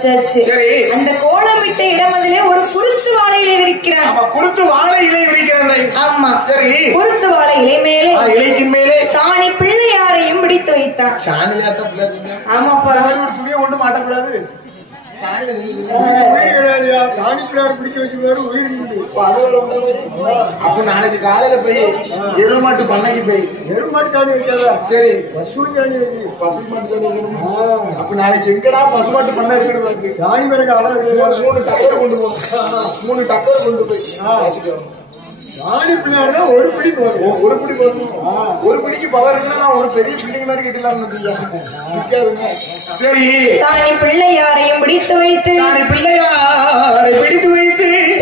வச்சாச்சு. அந்த கோலமிட்ட இடமதிலே ஒரு குருத்து வாழை இலை விரிக்கிறான். குருத்து வாழை இலை விரிக்கிறான். ஆமா, சரி. குருத்து வாழை இலை மேலே இலைக்கின் மேலே சாணி பிள்ளையாரையும் பிடித்து வைத்தான். ஆமாப்பா, ஒரு துணியை கொண்டு மாட்டக்கூடாது. அப்ப நாளைக்கு காலையில போய் எருமாட்டு பண்ணைக்கு போய் எருமாட்டு சாணி வைக்காதா? சரி, பசு சாணி வைக்க. பசு மாட்டு சாணி வைக்கணுமா? அப்ப நாளைக்கு எங்கடா பசுமாட்டு பண்ணை இருக்கணும் பார்த்து சாணி பிறகு 3 டக்கர் கொண்டு போய் 3 டக்கர் கொண்டு போய் சாணி பிள்ளையாருன்னா ஒரு பிடி போதும். ஒரு பிடி போதும். ஒரு பிடிக்கு பவர் இருக்குன்னா நான் ஒரு பெரிய பில்டிங் மாதிரி கட்டலாம்னு. சரி, சாணி பிள்ளையாரையும் பிடித்து வைத்து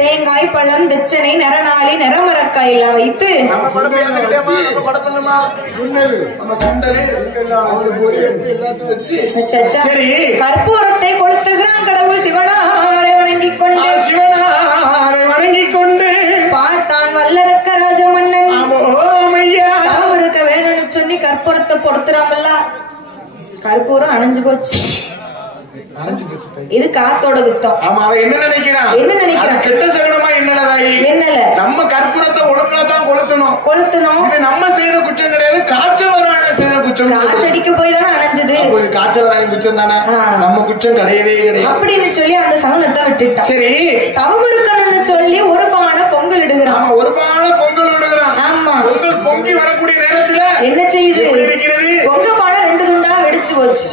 தேங்காய் பழம் தட்சணை நரநாளி நரமரக்காய் எல்லாம் வைத்து கற்பூரத்தை கொளுத்துகிறான். கடவுள் சிவனாரை வணங்கிக் கொண்டு பார்த்தான் வல்லரக்க ராஜ மன்னன். அவருக்கு வேணும்னு சொல்லி கற்பூரத்தை பொறுத்துறாமல்ல, கற்பூரம் அணைஞ்சு போச்சு. இது காத்தோட குத்தம். என்ன நினைக்கிறான்? கெட்ட சகனமா என்னல நம்ம கற்பூரத்தை ஒழுங்காதான் கொளுத்தணும். இது நம்ம செய்த குற்றம் கிடையாது, காற்றவரான செய்த குற்றம். காற்றடிக்க போய் தானே அணைஞ்சது. காற்றவராய குற்றம் தானே, நம்ம குற்றம் கிடையவே கிடையாது அப்படின்னு சொல்லி அந்த சகனத்தை விட்டுட்டான். சரி, தவம் இருக்கணும்னு சொல்லி ஒரு பானை பொங்கல் இடுகிறான். ஒரு பானை பொங்கல் இடுகிறான். ஆமா, பொங்கல் பொங்கி வரக்கூடிய நேரத்துல என்ன செய்யுது? பொங்க பானை 2 துண்டா வெடிச்சு போச்சு.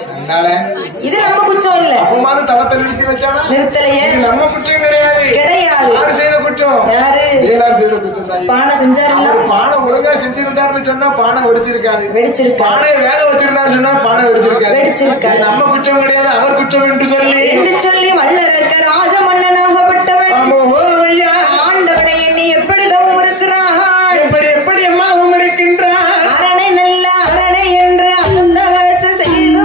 இது நம்ம குற்றம் இல்ல. அப்பமாவது தவத்தை நிறுத்தி வச்சானா? நிறுத்தலையே. நம்ம குற்றம் கிடையாது. யாரு செய்த குற்றம்? வேளார் செய்த குற்றம் தான். பானை செஞ்சாருல, பானை ஒழுங்கா செஞ்சிருந்தாருன்னு சொன்னா பானை வெடிச்சிருக்காது. பானையை வேக வச்சிருந்தா சொன்னா பானை வெடிச்சிருக்காது. நம்ம குற்றம் கிடையாது, அவர் குற்றம் என்று சொல்லி வல்லரக்க ராஜ மன்னனாகப்பட்டவன் ஆண்டவனை எண்ணி எப்படிதான் இருக்கிறான், எப்படி அம்மாவும் இருக்கின்றான். அரணை நல்ல அரணை என்று அந்த வயசு செய்து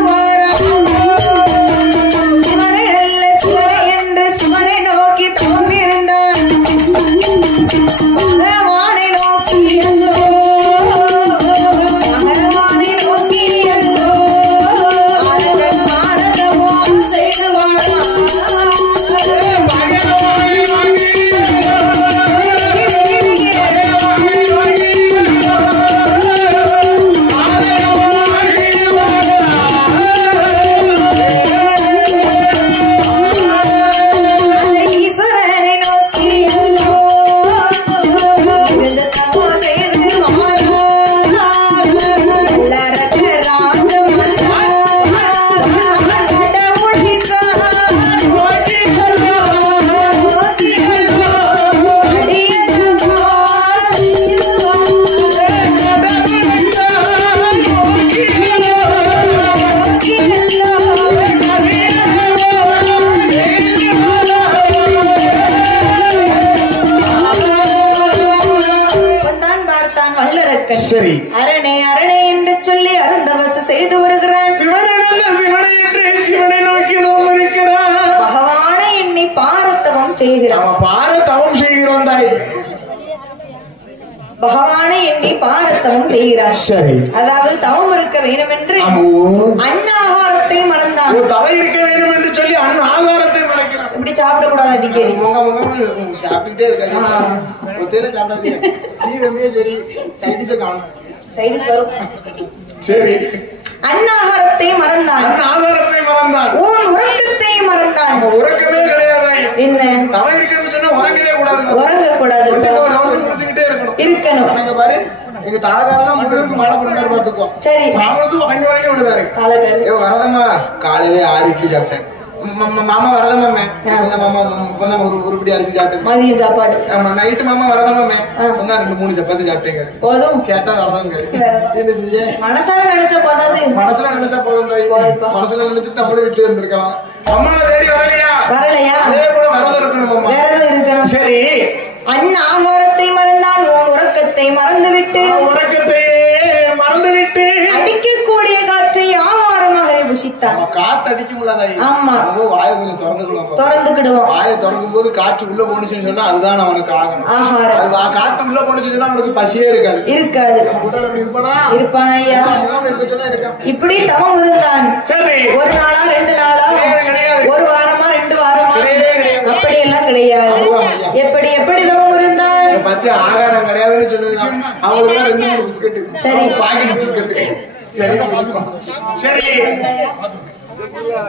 சரி, அரணே அரணே என்று சொல்லி அருந்தவச செய்து வருகிறான். சிவனை நோக்கி இருக்கிறான். பகவானை எண்ணி பாரத்தவம் செய்கிறான். பாரத்தவம் செய்கிறோம் தாய். பகவானை எண்ணி பாரத்தவம் செய்கிறார். சரி, அதாவது தவம் இருக்க வேண்டும் என்று அன்னாகாரத்தை மறந்தான். தவம் இருக்க வேண்டும் என்று சொல்லி அன்னாகாரத்தை மறக்கிறான். இப்படி சாப்பிடக்கூடாது, அடிக்கடி சாப்பிட்டுட்டே இருக்காது. சரி, அன்னாகாரத்தை மறந்தான். உன் உறக்கத்தை மறந்தான். உறக்கமே கிடையாது. என்ன தவம் இருக்கணும்னு சொன்னா உறங்கவே கூடாது. உறங்கக்கூடாது, இருக்கணும். பாரு, எங்க தாளகாரெல்லாம் முழுவதுக்கு மாலை பண்ணாரு பார்த்துக்கோம். சரி, மாமனத்தும் வாங்கி விடுதாரு. வரதம்மா காலையிலே 6 இட்லி சாப்பிட்டேன். மாமா வரதமாமே ஒருபடி அரிசி சாப்பிட்டேன். மதியம் சாப்பாடு. நைட்டு மாமா வரதமாமே 2-3 சப்பாத்தி சாப்பிட்டேங்க. போதும் கேட்டா வரதாங்க. என்ன செய்ய? மனசால நினைச்சா போதும். மனசுல நினைச்சா போதும் தாய். மனசுல நினைச்சிட்டு நம்மளே வீட்டுல இருந்திருக்கலாம். அம்மாவை தேடி வரலையா? அதே போல வரதம் இருக்கணும். சரி, அண்ணன் ஆகாரத்தை மறந்தான். உன் உறக்கத்தை மறந்துவிட்டு அடிக்கக்கூடிய காற்றை ஆகாரமாக புஷித்தான். காத்து அடிக்கும்ல. ஆமா, வாயை கொஞ்சம் திறந்துக்கிடுவோம். வாயை திறக்கும் போது காற்று உள்ள போனுச்சுன்னு சொன்னா அதுதான் அவனுக்கு ஆகாரம். காத்து உள்ள போனுச்சுன்னு சொன்னா அவனுக்கு பசியே இருக்காது. இருப்பானா ஐயா? இப்படி தவம் இருந்தான். 1 நாளா 2 நாளா 1 வாரமா அப்படியெல்லாம் கிடையாது. எப்படி எப்படி தவம் இருந்தால் பத்தி ஆகாரம் கிடையாதுன்னு சொல்லுங்க. அவங்களுக்கு 2 பிஸ்கட். சரி பாக்கெட் பிஸ்கட். சரி சரி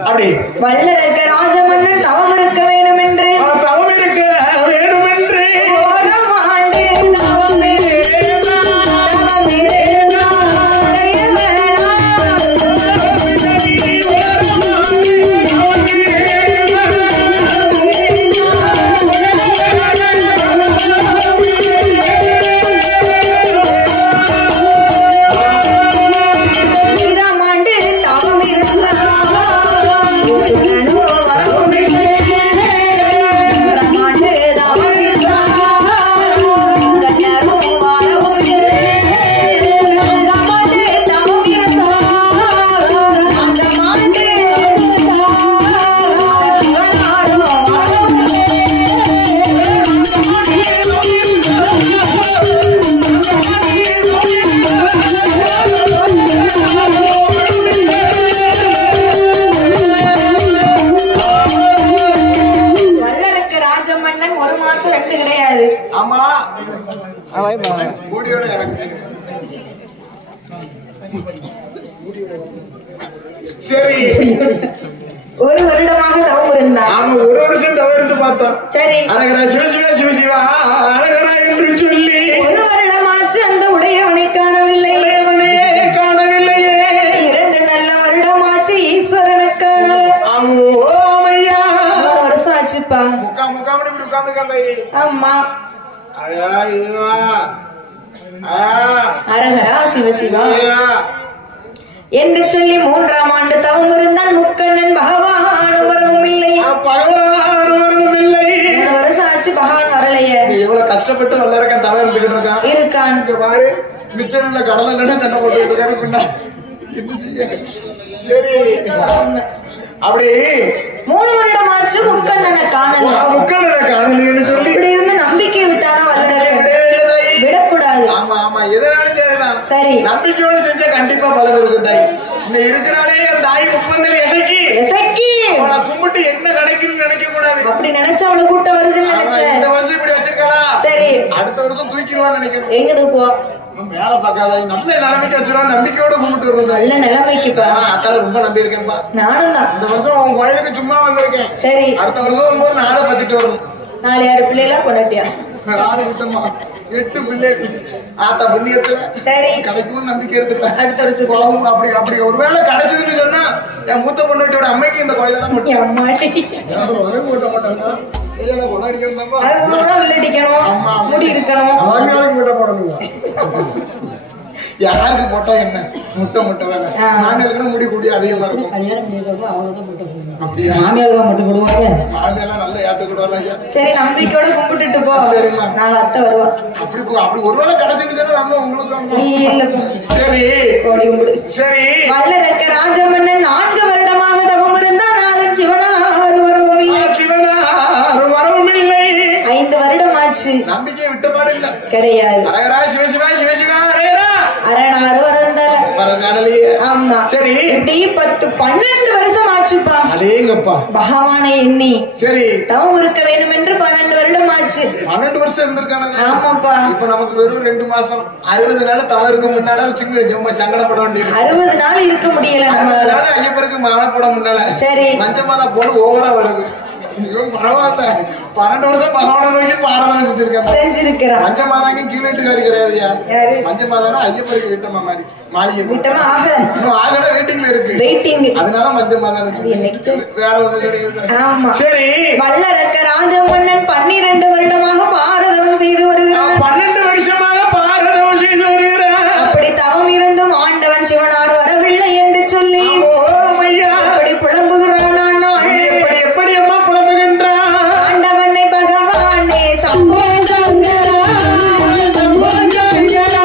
அப்படி வல்லரக்க ராஜமன்னன் தவம் இருக்க வேண்டும் என்று தவம் இருக்க வேண்டும் என்று ஓரம் ஆண்டு தவம் சரி ஒரு வருடமாக தவம் இருந்தார். ஆமா ஒரு வருஷம் தவம் இருந்து பார்த்தோம். சரி அரகரா சிவசிவா சிவசிவா அரகரா என்று சொல்லி ஒரு வருடமாச்சு அந்த உடையவனை காணவில்லை. உடையவனையே காணவில்லையே. 2 நல்ல வருடமாச்சு ஈஸ்வரனை காணல. ஆமையா 3 வருஷம் ஆச்சுப்பா. முக்காம இப்படி உட்கார்ந்துக்காங்க. ஆமா ஐயா இதுவா அரகரா சிவசிவா என்று சொல்லி 3ஆம் ஆண்டு தவம் இருந்தால் முக்கண்ணன் பகவான் வரவும் இல்லை. வருஷம் ஆச்சு பகவான் வரலையே. எவ்வளவு கஷ்டப்பட்டு வல்லரக்கன் தவம் இருந்துகிட்டு இருக்கான் பாரு. மிச்சம் கடலை சண்டை போட்டு இருக்காரு. சரி அப்படி 3 வருடம் ஆச்சு முக்கண்ணனை காணல. முக்கண்ணனை காணலன்னு சொல்லி இப்படி இருந்து நம்பிக்கை விட்டானா வல்லரக்கன்? விடக்கூடாது. ஆமா ஆமா எதனாலும் சரிதான். சரி நம்பிக்கையோடு செஞ்சா கண்டிப்பா பலன் இருக்கு தாய். இன்னும் இருக்கிறாளே தாய் முப்பந்தல் எசக்கி கும்பிட்டு என்ன கிடைக்குன்னு நினைக்க கூடாது. அப்படி நினைச்சா அவளை கூட்டம் வருதுன்னு நினைச்சேன். இந்த வருஷம் இப்படி வச்சிருக்காளா? சரி அடுத்த வருஷம் தூக்கிடுவான்னு நினைக்கிறேன். எங்க தூக்குவா? மேல பாக்காத நல்ல நிலைமைக்கு வச்சிருவா. நம்பிக்கையோட கும்பிட்டு வருவா. நல்ல நிலைமைக்குப்பா. அத்தால ரொம்ப நம்பி இருக்கேன்ப்பா. நானும் தான். இந்த வருஷம் உன் கோயிலுக்கு சும்மா வந்திருக்கேன். சரி அடுத்த வருஷம் வரும்போது 4 10 வரணும். 4 6 பிள்ளைகளா கொண்டாட்டியா? 4 விட்டமா 8 பிள்ளைகள். ஆத்தா புண்ணியத்துல சரி கிடைக்கும் நம்பிக்கை எடுத்துட்டேன். அடுத்த வருஷம் அப்படி ஒருவேளை கிடைச்சதுன்னு சொன்னா என் மூத்த பொண்ணோட அம்மைக்கு இந்த கோயில தான் போட்டு முடி இருக்கணும். யாருக்கு போட்டா என்ன முட்டை வேலை. மாமியாருக்கு முடி கூடி அதிகமா இருக்கும். மாமியாருக்கு மட்டும் போடுவாங்க. மாமியாரெல்லாம் நல்லா ஏத்துக்கிடுவாங்க. சரி நம்பிக்கையோட கும்பிட்டுட்டு போ. சரிம்மா 4 அத்தை வருவா. அப்படி ஒருவேளை கிடைச்சிட்டு உங்களுக்கு சரி சரி வல்லரக்க ராஜமன்னன் 4 வருடமாக தவம் இருந்தால் நாதன் சிவனார் வரவும் இல்லை. 5 வருடம் ஆச்சு. நம்பிக்கை விட்டபாடு இல்ல கிடையாது. சிவசிவா சிவசிவா அரணாறு வரந்தால. ஆமா சரி இப்படி 10 12 வருஷம் ஆச்சுப்பா. அதேங்கப்பா பகவானை எண்ணி சரி தவம் இருக்க வேண்டும் என்று 12 வருடம் ஆச்சு. 12 வருஷம் இருந்திருக்காங்க. ஆமாப்பா இப்ப நமக்கு வெறும் 2 மாசம் 60 நாள் தவம் இருக்க முன்னால ரொம்ப சங்கடப்பட வேண்டியது. 60 நாள் இருக்க முடியல. ஐயப்பருக்கு மாலை போட முன்னால சரி மஞ்சமாதா போன ஓவரா வருது. பரவாயில்ல 12 வருஷம் பகவான நோக்கி பாராதனை செஞ்சிருக்கிறேன். மஞ்சமாதாங்க கீழட்டுக்காரி கிடையாதுயா. மஞ்சமாதானா ஐயப்பருக்கு விட்டமா மாதிரி மாளிகை விட்டமா இன்னும் ஆகல வெயிட்டிங்ல இருக்கு. அதனால மஞ்சமாதான வேற ஒண்ணு கிடையாது. சரி வல்லரக்க ராஜமன்னன் 12 வருடமாக பாரதம் செய்து வருகிறார். 12 வருஷமாக பாரதம் செய்து வருகிறார். அப்படி தவம் இருந்தும் ஆண்டவன் சிவனார் வரவில்லை என்று சொல்லி அப்படி புலம்புகிறான். எப்படி அம்மா புலம்புகின்றான்? ஆண்டவனை பகவானே சம்போ சங்கரா சம்போ சங்கரா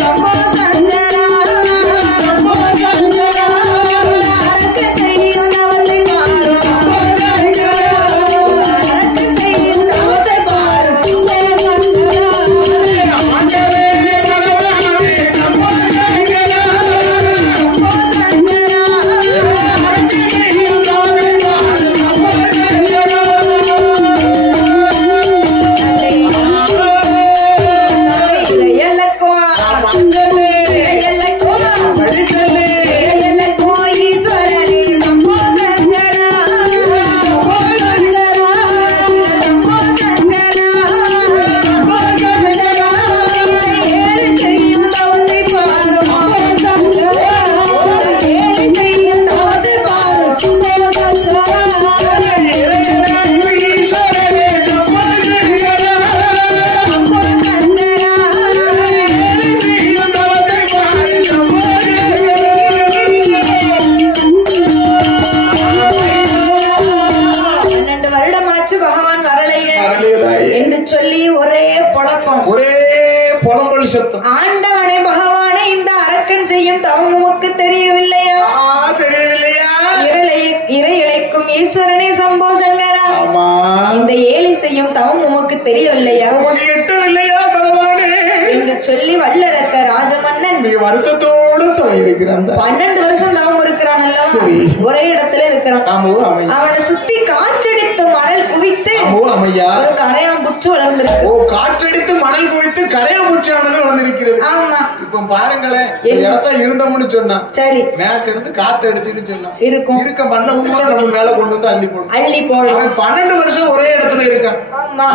சம்போ சங்கரா சம்போ சங்கரா அரக்க செய்யும் தவத்தை பாரு. சம்போ சங்கரா அரக்க செய்யும் தவத்தை பாரு. சம்போ சங்கரா பொழப்பம், ஒரே புலம்பல் சத்தம். ஆண்டவனே பகவானே, இந்த அரக்கன் செய்யும் தவம் உமக்கு தெரியவில்லையா? தெரியவில்லையா? இறை இழைக்கும் ஈஸ்வரனே சம்போ சங்கரா, இந்த ஏழை செய்யும் தவம் உமக்கு தெரியவில்லையா? உமக்கு எட்டவில்லையா பகவானே என்று சொல்லி வல்லரக்க ராஜமன்னன் வருத்தத்தோடு தவம் இருக்கிறான். 12 வருஷம் தவம் இருக்கிறான் அல்லவா, ஒரே இடத்துல இருக்கிறான். அவனை சுத்தி காற்றடித்து மணல் குவித்து ஒரு கரையாம்புற்று வளர்ந்திருக்கு. காற்றடித்து மணல் குவித்து கரையாம்புற்றானது வந்திருக்கிறது. ஆமா, இப்ப பாருங்களேன், இடத்த இருந்தோம்னு சொன்னா சரி, மேல இருந்து காத்து அடிச்சுன்னு சொன்னா இருக்கும், இருக்க மண்ணை கூட நம்ம மேல கொண்டு வந்து அள்ளி போடும். 12 வருஷம் ஒரே இடத்துல இருக்கான்.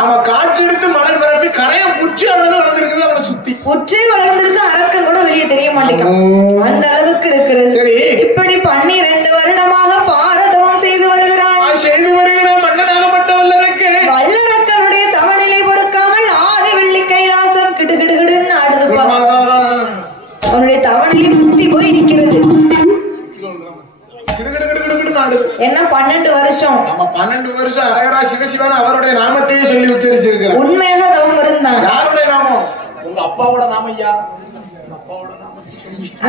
அவன் காற்றடித்து மணல் பரப்பி கரையாம்புற்றானது வளர்ந்திருக்குது. அவனை சுத்தி புற்றே வளர்ந்திருக்கு, அரக்கன் கூட வெளியே தெரிய மாட்டேங்கான், அந்த அளவுக்கு இருக்கிறது. சரி, இப்படி 12 வருடமாக பாரதவம் செய்து வருகிறான். மன்னனாகப்பட்ட வல்லரக்கனுடைய தவநிலை பொறுக்காமல் ஆதி வெள்ளி கைலாசம் கிடுகிடுகிடுன்னு ஆடுதுப்பா. அவனுடைய தவநிலை குத்தி போய் நிக்கிறது. என்ன 12 வருஷம் 12 வருஷம் அரகரா சிவசிவன் அவருடைய நாமத்தையே சொல்லி உச்சரிச்சிருக்கிறார். உண்மையாக தவம் இருந்தான். யாருடைய நாமம்? உங்க அப்பாவோட நாமம் ஐயா.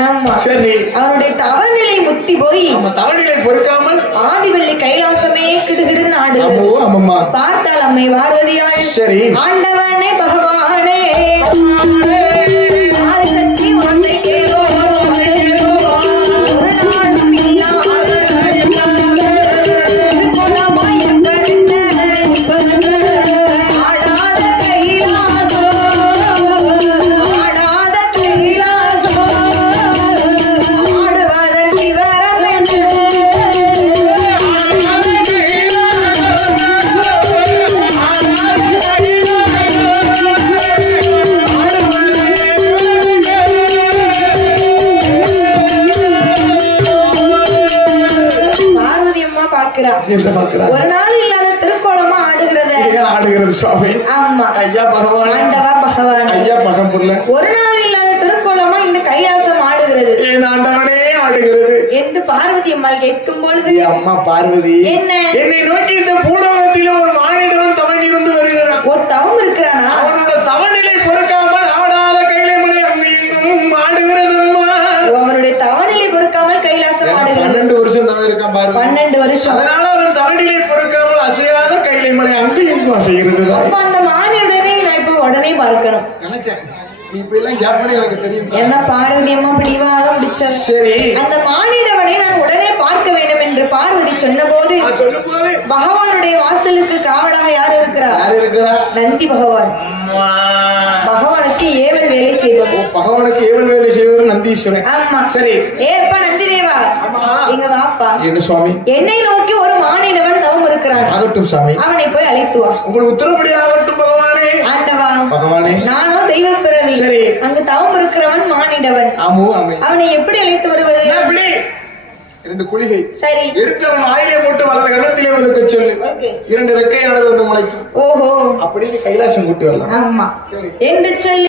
ஆமா, சரி, அவனுடைய தவநிலை முத்தி போய் தவநிலை பொறுக்காமல் ஆதிவள்ளி கைலாசமே கிடுகிடுன்னு ஆடுது. பார்த்தால் அம்மை பார்வதியாய், சரி, ஆண்டவனே பகவானே ஆதிசக்தி வார்த்தை கேளோ, ஒரு நாளும் இல்லாத திருக்குணமாய் ஆடாத கைலாசோ, ஆடாத கைலாசோ, ஆடுவதன் விவரம் என்று ஒரு நாள் இல்லாத திருக்கோலமா ஆடுகிறது சுவாமி. ஆமா, ஐயா பகவான், ஆண்டவா பகவான், ஐயா பகம்புள்ள, ஒரு நாள் இல்லாத திருக்கோலமா இந்த கைலாசம் ஆடுகிறது. என் ஆண்டவனே ஆடுகிறது என்று பார்வதி அம்மாள் கேட்கும் பொழுது, அம்மா பார்வதி, என்ன என்னை நோக்கி இந்த பூலோகத்தில் ஒரு மானிடவன் தவன் இருந்து வருகிறான். ஒரு தவம் இருக்கிறானா? அவனோட தவநிலை பொறுக்காமல் ஆடாத கைலைமலை அங்கு இங்கும் ஆடுகிறது. அவனுடைய தவநிலை பொறுக்காமல் கைலாசம் ஆடுகிறது. 12 வருஷம் தவம் இருக்கான் பாருங்க, 12 வருஷம். அதனால அவன் தவநிலை பொறுக்காமல் அசையாத கைலைமலை அங்கு இங்கும் அசைகிறது. அப்ப அந்த மானிடனை நான் இப்ப உடனே பார்க்கணும் நினைச்சேன். என்ன பார்வதி அம்மா பிடிவாதம் பிடிச்சது. சரி, அந்த மானிடவனை நான் உடனே பார்க்க வேண்டும் என்று பார்வதி சொன்ன போது பகவானுடைய வாசலுக்கு காவலாக யார் இருக்கிறார்? நந்தி பகவான். பகவானுக்கு ஏவல் வேலை செய்வார். பகவானுக்கு ஏவல் வேலை செய்வார் நந்தீஸ்வரன். ஆமா, சரி. ஏப்பா நந்தி தேவா, இங்க வாப்பா. என்ன சுவாமி? என்னை நோக்கி ஒரு மானிடவன் தவம் இருக்கிறான். ஆகட்டும் சுவாமி, அவனை போய் அழைத்து வா. உங்களுக்கு உத்தரப்படி ஆகட்டும் பகவானே. ஆண்டவா பகவானே, நானோ தெய்வ பிறவி. சரி, அங்கு தவம் இருக்கிறவன் மானிடவன். அவனை எப்படி அழைத்து வருவது? 2 குளிகை சரி எடுத்து அவன் ஆயிலே போட்டு வலது கண்ணத்திலே விழுக்க சொல்லு. 2 ரெக்கையானது வந்து முளைக்கும். ஓஹோ, அப்படின்னு கைலாசம் கூட்டு வரலாம். ஆமா, என்று சொல்லி